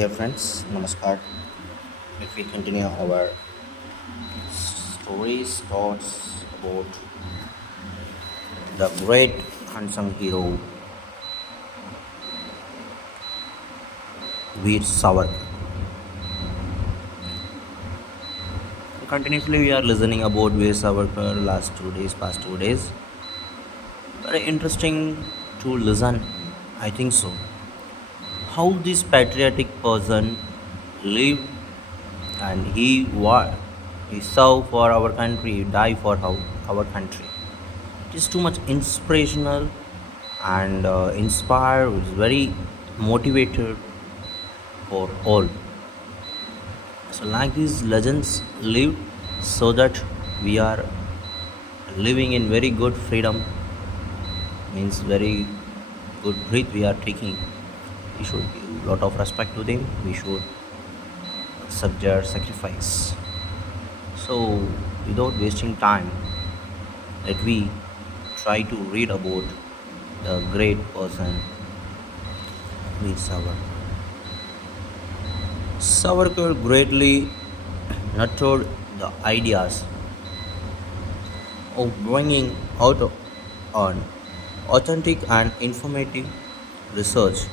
dear friends, namaskar. If we continue our stories, thoughts about the great unsung hero Veer Savarkar. Continuously, we are listening about Veer Savarkar past 2 days. Very interesting to listen. I think so. How this patriotic person lived and he served for our country, he died for our country. It is too much inspirational and inspired. It's very motivated for all. So, like these legends lived, so that we are living in very good freedom. Means very good breath we are taking. We should give lot of respect to them. We should accept their sacrifice. So, without wasting time, let we try to read about the great person Veer Savarkar. Savarkar greatly nurtured the ideas of bringing out on authentic and informative research.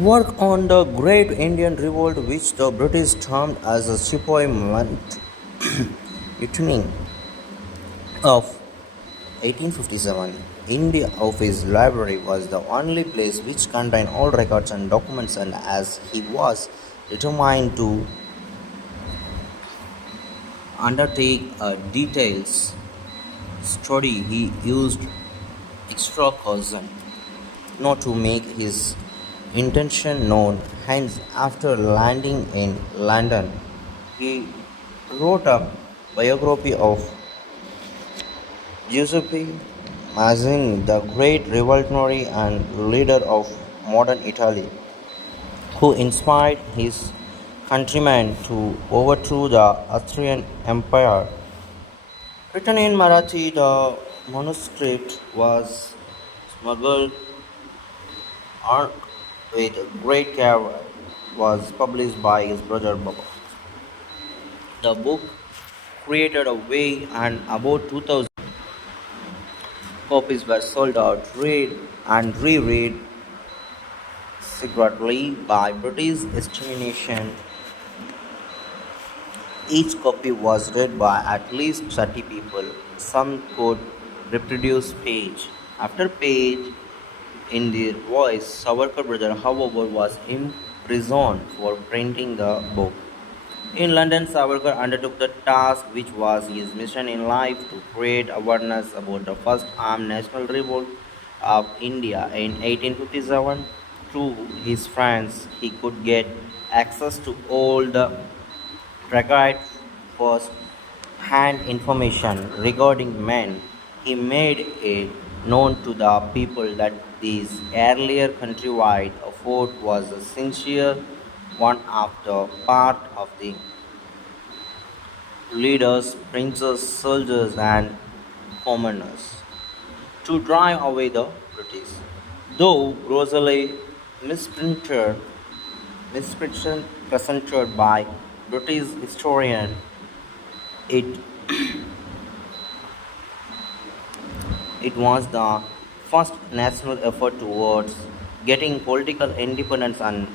Work on the Great Indian Revolt, which the British termed as a sepoy mutiny of 1857. India of his library was the only place which contained all records and documents, and as he was determined to undertake a detailed study, he used extra caution not to make his intention known. Hence, after landing in London, he wrote a biography of Giuseppe Mazzini, the great revolutionary and leader of modern Italy, who inspired his countrymen to overthrow the Austrian Empire. Written in Marathi, the manuscript was smuggled on with great care, was published by his brother Baba. The book created a way, and about 2000 copies were sold out, read and reread secretly by British extermination. Each copy was read by at least 30 people. Some could reproduce page after page in their voice. Savarkar brother, however, was imprisoned for printing the book. In London, Savarkar undertook the task which was his mission in life, to create awareness about the first armed national revolt of India in 1857. Through his friends, he could get access to all the required first hand information regarding men. He made it known to the people that this earlier countrywide effort was a sincere one of the part of the leaders, princes, soldiers, and commoners to drive away the British. Though grossly misprinted, mispresented presented by British historian, it it was the first national effort towards getting political independence, and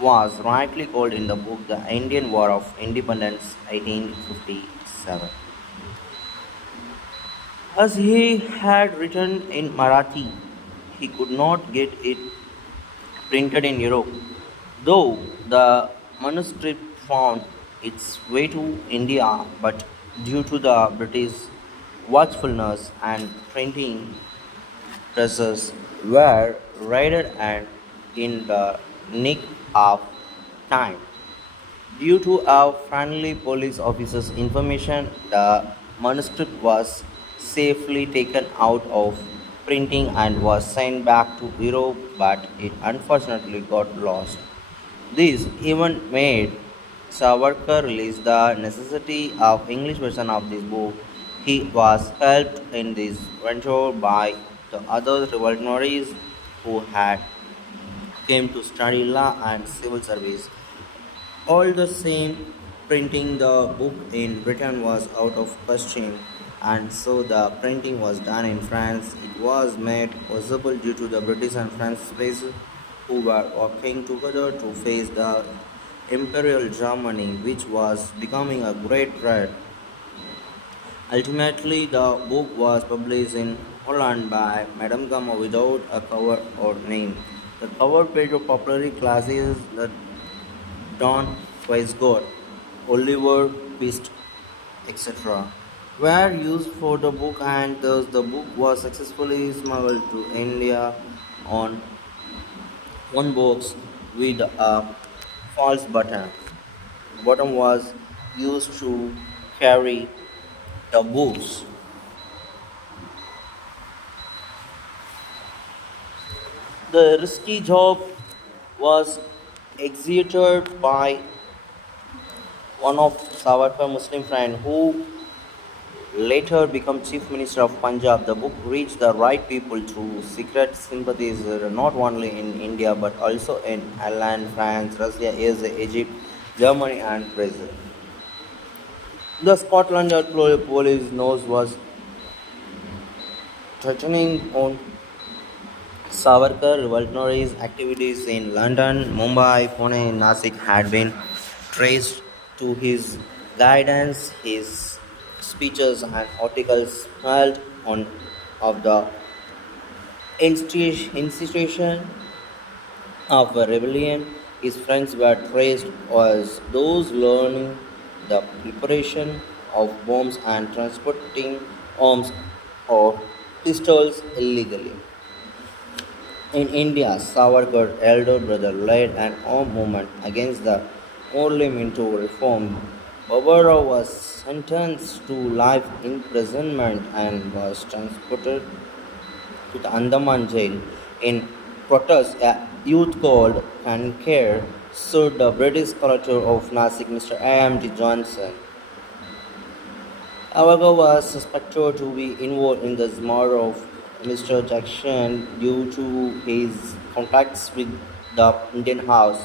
was rightly called in the book the Indian War of Independence 1857. As he had written in Marathi, he could not get it printed in Europe, though the manuscript found its way to India, but due to the British watchfulness and printing presses were raided and in the nick of time. Due to a friendly police officer's information, the manuscript was safely taken out of printing and was sent back to Europe, but it unfortunately got lost. This event made Savarkar realize the necessity of English version of this book. He was helped in this venture by the other revolutionaries who had came to study law and civil service. All the same, printing the book in Britain was out of question, and so the printing was done in France. It was made possible due to the British and French spaces who were working together to face the Imperial Germany, which was becoming a great threat. Ultimately, the book was published in Holland by Madame Gamma without a cover or name. The cover page of popular classes the Don Weisgott, Oliver Twist, etc. were used for the book, and thus the book was successfully smuggled to India on one box with a false button. The bottom was used to carry the books. The risky job was executed by one of Savarkar Muslim friend who later became Chief Minister of Punjab. The book reached the right people through secret sympathies not only in India but also in Ireland, France, Russia, Asia, Egypt, Germany, and Brazil. The Scotland police nose was threatening on Savarkar revolutionary activities in London, Mumbai, Pune, and Nasik had been traced to his guidance. His speeches and articles smelled on of the institution of a rebellion. His friends were traced as those learning the preparation of bombs and transporting arms or pistols illegally. In India, Savarkar's elder brother led an armed movement against the parliamentary reform. Babara was sentenced to life imprisonment and was transported to the Andaman jail. In protest, a youth called Kankare sued the British collector of Nasik, Mr. A.M.T. Johnson. Avago was suspected to be involved in the murder of Mr. Jackson due to his contacts with the Indian House.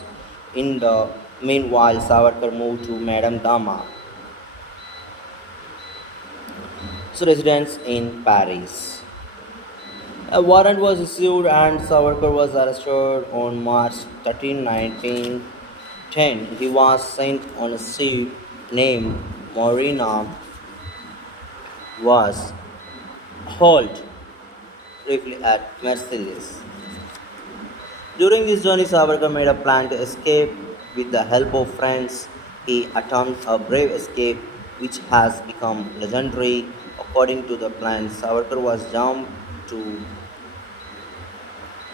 In the meanwhile, Savarkar moved to Madame Dama's residence in Paris. A warrant was issued and Savarkar was arrested on March 13, 1910. He was sent on a ship named Marina was hauled briefly at Marseilles. During this journey, Savarkar made a plan to escape with the help of friends. He attempted a brave escape, which has become legendary. According to the plan, Savarkar was to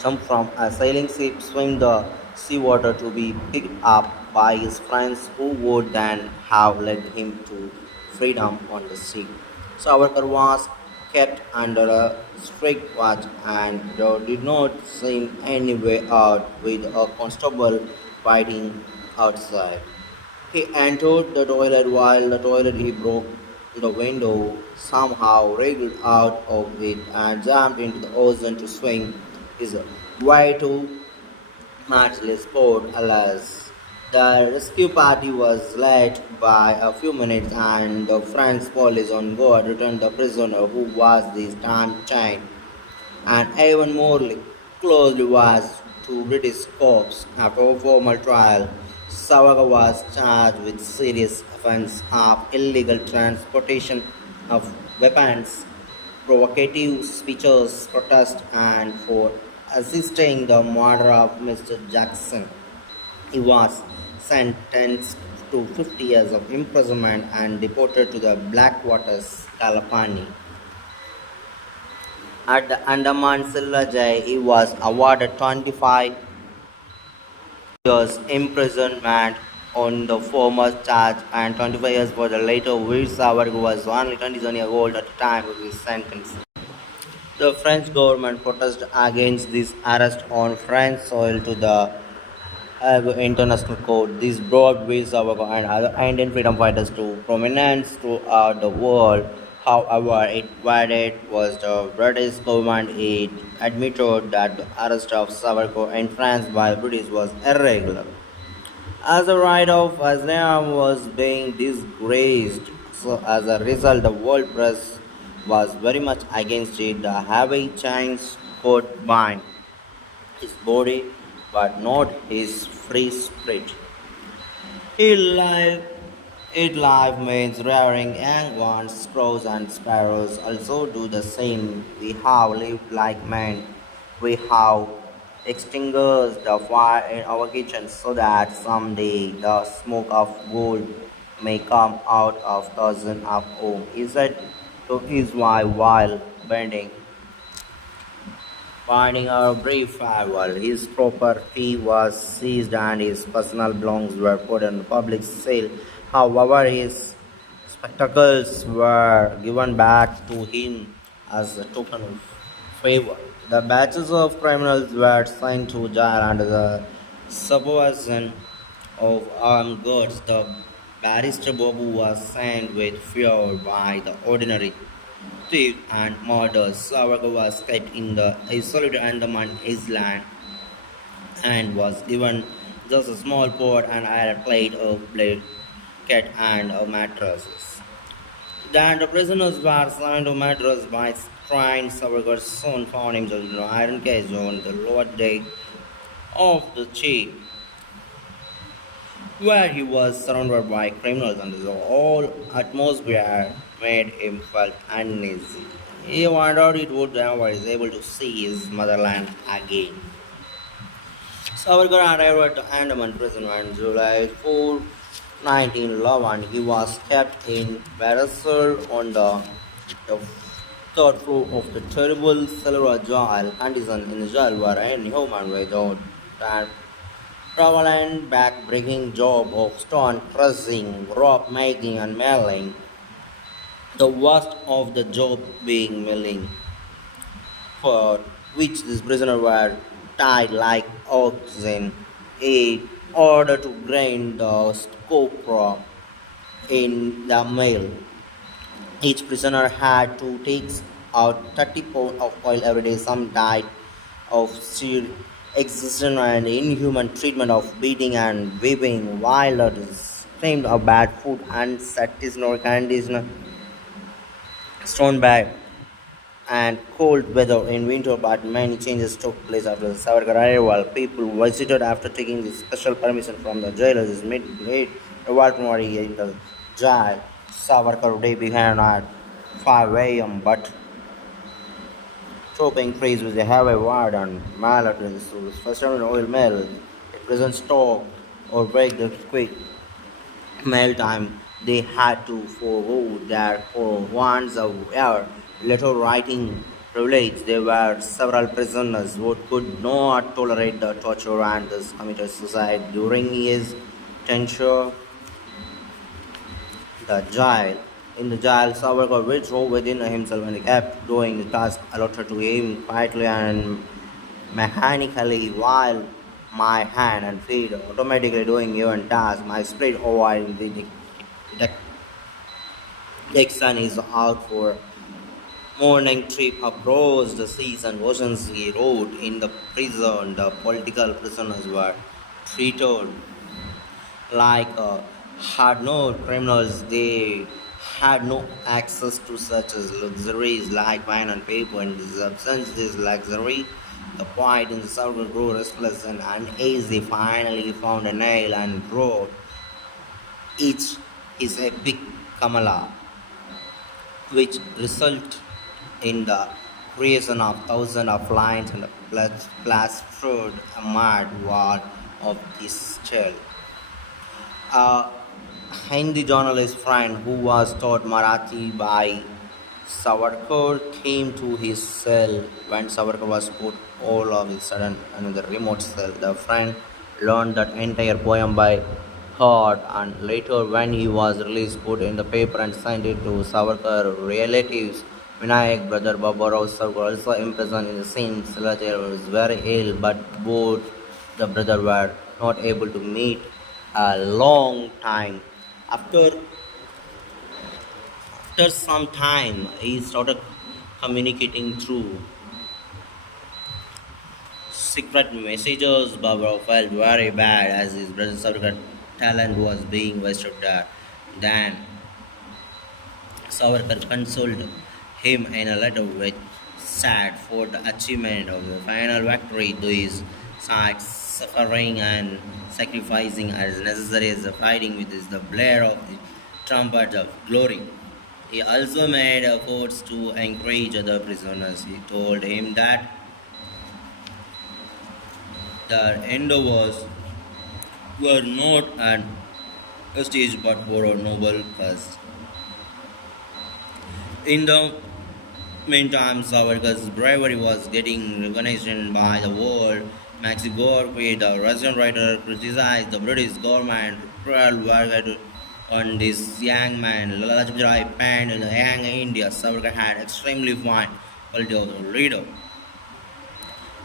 jump from a sailing ship, swim the seawater to be picked up by his friends who would then have led him to freedom on the sea. Savarkar was kept under a strict watch and there did not seem any way out with a constable waiting outside. He entered the toilet while the toilet he broke the window, somehow wriggled out of it and jumped into the ocean to swing his way to matchless sport. Alas, the rescue party was late by a few minutes and the French police on board returned the prisoner who was this time chained and even more closely watched to British cops. After a formal trial, Savaga was charged with serious offense of illegal transportation of weapons, provocative speeches, protest, and for assisting the murder of Mr. Jackson. He was sentenced to 50 years of imprisonment and deported to the Blackwaters, California. At the Andaman Silla Jail, he was awarded 25 years imprisonment on the former charge and 25 years for the later. Veer Savarkar was only 27 years old at the time of his sentence. The French government protested against this arrest on French soil to the International Court. This brought Veer Savarkar and other Indian freedom fighters to prominence throughout the world. However, it was the British government. It admitted that the arrest of Savarkar in France by British was irregular. As the right of Islam was being disgraced, so as a result, the world press was very much against it. The heavy chains could bind his body, but not his free spirit. He live, it life means rearing young ones, crows and sparrows also do the same. We have lived like men. We have extinguished the fire in our kitchens so that someday the smoke of gold may come out of thousand of home. Is it to his wife while bending finding a brief farewell, his property was seized and his personal belongings were put on public sale. However, his spectacles were given back to him as a token of favor. The batches of criminals were sent to jail under the supervision of armed guards. The barrister Babu was sent with fear by the ordinary thief and murders. Savarkar was kept in the isolated Andaman island and was given just a small pot and iron plate of blanket and a mattress. Then the prisoners were assigned to Madras by trying Savarkar soon found himself in an iron cage on the lower deck of the ship, where he was surrounded by criminals and the whole atmosphere made him felt uneasy. He wondered it would never is able to see his motherland again. Savarkar arrived at the Andaman prison on July 4, 1911. He was kept in Barasal on the third floor of the terrible cellular jail. Conditions in the jail were inhuman without that prevalent back-breaking job of stone crushing, rope making, and mailing. The worst of the job being milling, for which these prisoners were tied like oxen in order to grind the copra in the mill. Each prisoner had to take out 30 pounds of oil every day. Some died of sheer exhaustion and inhuman treatment of beating and whipping, while others screamed of bad food and satisfactory condition, stone bag, and cold weather in winter, but many changes took place after the Savarkar arrival. People visited after taking the special permission from the jailers mid-late revelatory in the jail. Savarkar day began at 5 a.m. but chopping trees with a heavy wire and mallet to special oil mill. A prison stock or break the quick mail time, they had to forego their once a year letter writing privilege. There were several prisoners who could not tolerate the torture and thus committed suicide during his tenure the jail. In the jail, Savarkar withdrew within himself and kept doing the task allotted to him quietly and mechanically while my hand and feet automatically doing given tasks. My spirit avoiding the detection is out for morning trip across the seas and oceans. He wrote in the prison the political prisoners were treated like had no criminals. They had no access to such as luxuries like wine and paper. In this absence, this luxury, the poet in the circle grew restless and uneasy. Finally, he found a nail and wrote each his epic Kamala, which result in the creation of thousands of lines and a plastered mud wall of this tale. A Hindi journalist friend who was taught Marathi by Savarkar came to his cell when Savarkar was put all of a sudden in another remote cell. The friend learned that entire poem by heart and later when he was released put in the paper and sent it to Savarkar relatives. Vinayak brother Babarao Savarkar also imprisoned in the same cell was very ill but both the brothers were not able to meet a long time. After After some time, he started communicating through secret messages. Barbara felt very bad as his brother's Savarkar talent was being wasted there. Then Savarkar consoled him in a letter which sad for the achievement of the final victory, though his side suffering and sacrificing as necessary as the fighting with the blare of the trumpet of glory. He also made efforts to encourage other prisoners. He told him that their endeavors were not an stage but for a noble cause. In the meantime, Savarkar's bravery was getting recognized by the world. Maxi Gorky, the Russian writer, criticized the British government cruel work on this young man. Lajpat Rai penned in the young India. Savarkar had extremely fine quality of the reader.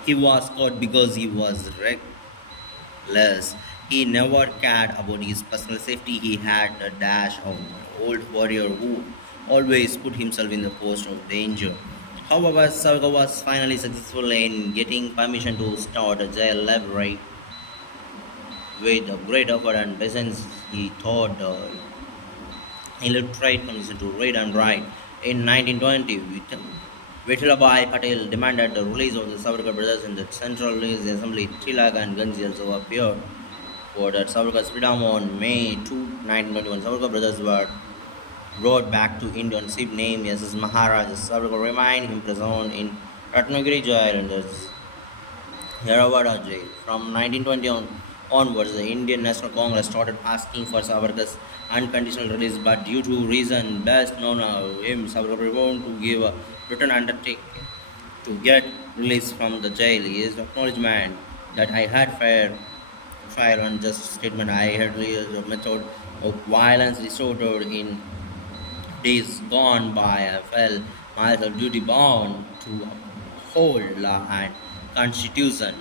He was caught because he was reckless. He never cared about his personal safety. He had the dash of an old warrior who always put himself in the post of danger. However, Savarkar was finally successful in getting permission to start a jail library. With a great effort and patience, he taught the illiterate commission to read and write. In 1920, Vithalabhai Patel demanded the release of the Savarkar brothers in the Central League Assembly. Tilak and Ganji also appeared for that Savarkar's freedom on May 2, 1921. Savarkar brothers were brought back to India on ship named SS Maharaj. Savarkar remained imprisoned in Ratnagiri jail and the Yerawada jail. From 1920 onwards, the Indian National Congress started asking for Savarkar's unconditional release, but due to reason best known to him, Savarkar refused to give a written undertaking to get released from the jail. His acknowledgement that I had fair and just statement I had used a method of violence resorted in days gone by. I felt myself duty bound to uphold law and constitution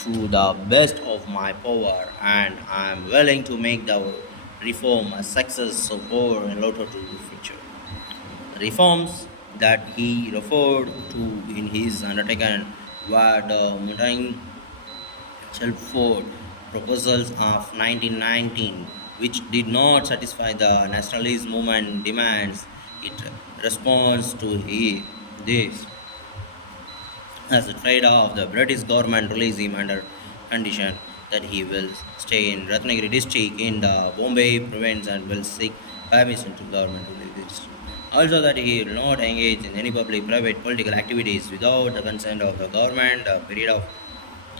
to the best of my power, and I am willing to make the reform a success so far and later to the future. The reforms that he referred to in his undertaking were the Muttering Chelmsford proposals of 1919, which did not satisfy the nationalist movement demands. It responds to this. As a trade-off, the British government released him under condition that he will stay in Ratnagiri district in the Bombay province and will seek permission to government to leave the district. Also that he will not engage in any public, private, political activities without the consent of the government. A period of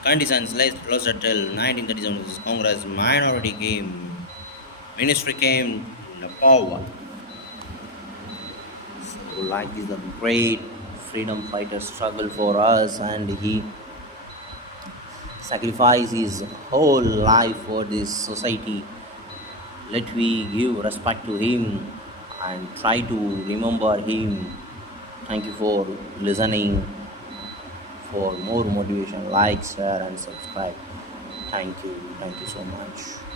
conditions lasted till 1937. This Congress ministry came in the power. So, like is a great freedom fighter struggle for us, and he sacrificed his whole life for this society. Let we give respect to him and try to remember him. Thank you for listening. For more motivation, like, share, and subscribe. Thank you. Thank you so much.